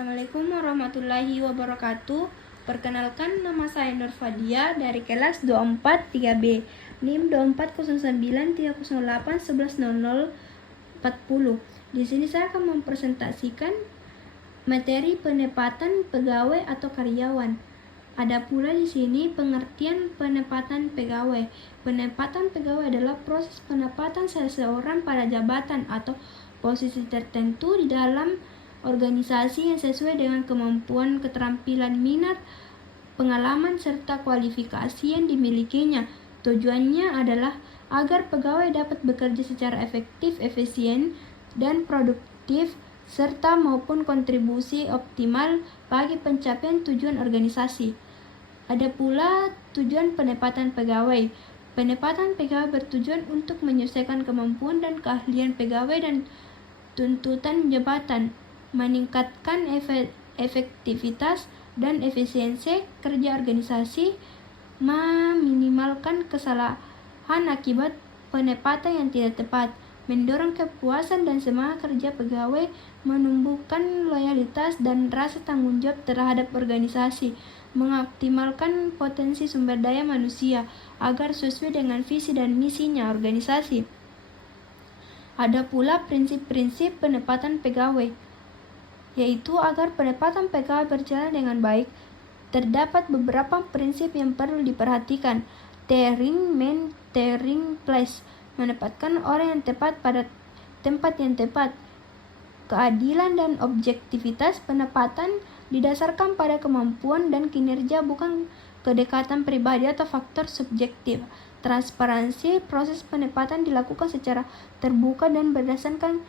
Assalamualaikum warahmatullahi wabarakatuh. Perkenalkan, nama saya Nur Fadia dari kelas 24 3B, NIM 240930811040. Di sini saya akan mempresentasikan materi penempatan pegawai atau karyawan. Ada pula di sini pengertian penempatan pegawai. Penempatan pegawai adalah proses penempatan seseorang pada jabatan atau posisi tertentu di dalam organisasi yang sesuai dengan kemampuan, keterampilan, minat, pengalaman, serta kualifikasi yang dimilikinya. Tujuannya adalah agar pegawai dapat bekerja secara efektif, efisien, dan produktif, serta maupun kontribusi optimal bagi pencapaian tujuan organisasi. Ada pula tujuan penempatan pegawai. Penempatan pegawai bertujuan untuk menyesuaikan kemampuan dan keahlian pegawai dan tuntutan jabatan, meningkatkan efektivitas dan efisiensi kerja organisasi, meminimalkan kesalahan akibat penempatan yang tidak tepat, mendorong kepuasan dan semangat kerja pegawai, menumbuhkan loyalitas dan rasa tanggung jawab terhadap organisasi, mengoptimalkan potensi sumber daya manusia agar sesuai dengan visi dan misinya organisasi. Ada pula prinsip-prinsip penempatan pegawai, yaitu agar penempatan pegawai berjalan dengan baik, terdapat beberapa prinsip yang perlu diperhatikan. Hiring man, hiring place, menempatkan orang yang tepat pada tempat yang tepat. Keadilan dan objektivitas, penempatan didasarkan pada kemampuan dan kinerja, bukan kedekatan pribadi atau faktor subjektif. Transparansi, proses penempatan dilakukan secara terbuka dan berdasarkan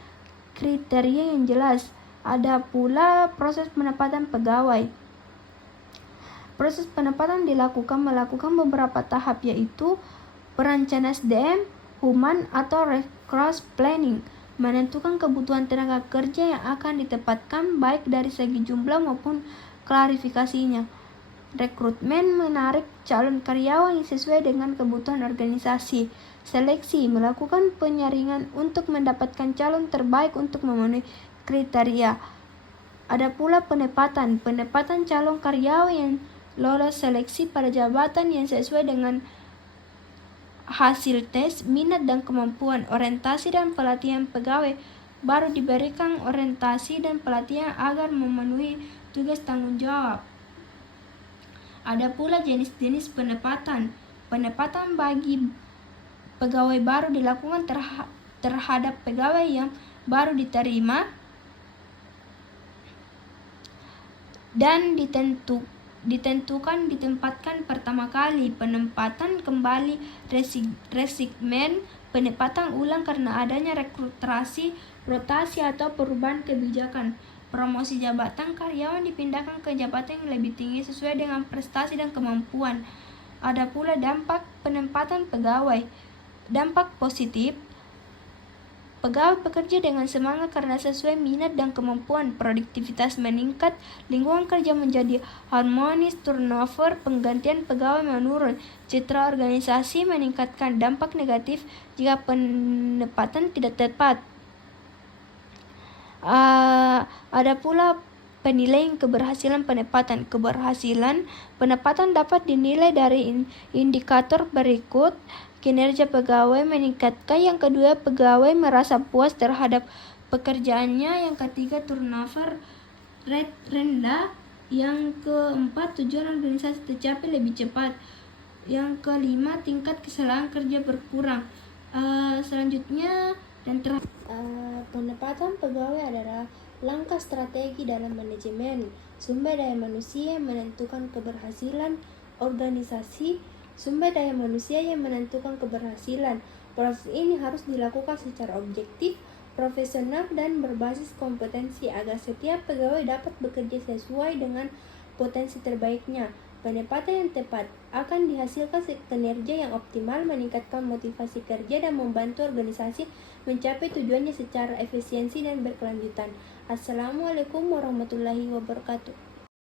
kriteria yang jelas. Ada pula proses penempatan pegawai. Proses penempatan melakukan beberapa tahap, yaitu perencanaan SDM, human atau resource planning, menentukan kebutuhan tenaga kerja yang akan ditempatkan baik dari segi jumlah maupun klarifikasinya. Rekrutmen, menarik calon karyawan yang sesuai dengan kebutuhan organisasi. Seleksi, melakukan penyaringan untuk mendapatkan calon terbaik untuk memenuhi kriteria. Ada pula penempatan calon karyawan yang lolos seleksi pada jabatan yang sesuai dengan hasil tes, minat dan kemampuan. Orientasi dan pelatihan pegawai baru diberikan orientasi dan pelatihan agar memenuhi tugas tanggung jawab. Ada pula jenis-jenis penempatan. Penempatan bagi pegawai baru dilakukan terhadap pegawai yang baru diterima dan ditempatkan pertama kali. Penempatan kembali, rekrutmen, penempatan ulang karena adanya rekrutasi, rotasi atau perubahan kebijakan. Promosi jabatan, karyawan dipindahkan ke jabatan yang lebih tinggi sesuai dengan prestasi dan kemampuan. Ada pula dampak penempatan pegawai. Dampak positif, pegawai bekerja dengan semangat karena sesuai minat dan kemampuan, produktivitas meningkat, lingkungan kerja menjadi harmonis, turnover penggantian pegawai menurun, citra organisasi meningkatkan. Dampak negatif jika penempatan tidak tepat. Ada pula penilaian keberhasilan penempatan. Keberhasilan penempatan dapat dinilai dari indikator berikut. Kinerja pegawai meningkatkan. Yang kedua, pegawai merasa puas terhadap pekerjaannya. Yang ketiga, turnover rate rendah. Yang keempat, tujuan organisasi tercapai lebih cepat. Yang kelima, tingkat kesalahan kerja berkurang. Selanjutnya penempatan pegawai adalah langkah strategi dalam manajemen sumber daya manusia yang menentukan keberhasilan organisasi. Sumber daya manusia yang menentukan keberhasilan. Proses ini harus dilakukan secara objektif, profesional, dan berbasis kompetensi agar setiap pegawai dapat bekerja sesuai dengan potensi terbaiknya. Penempatan yang tepat akan dihasilkan kinerja yang optimal, meningkatkan motivasi kerja, dan membantu organisasi mencapai tujuannya secara efisiensi dan berkelanjutan. Assalamualaikum warahmatullahi wabarakatuh.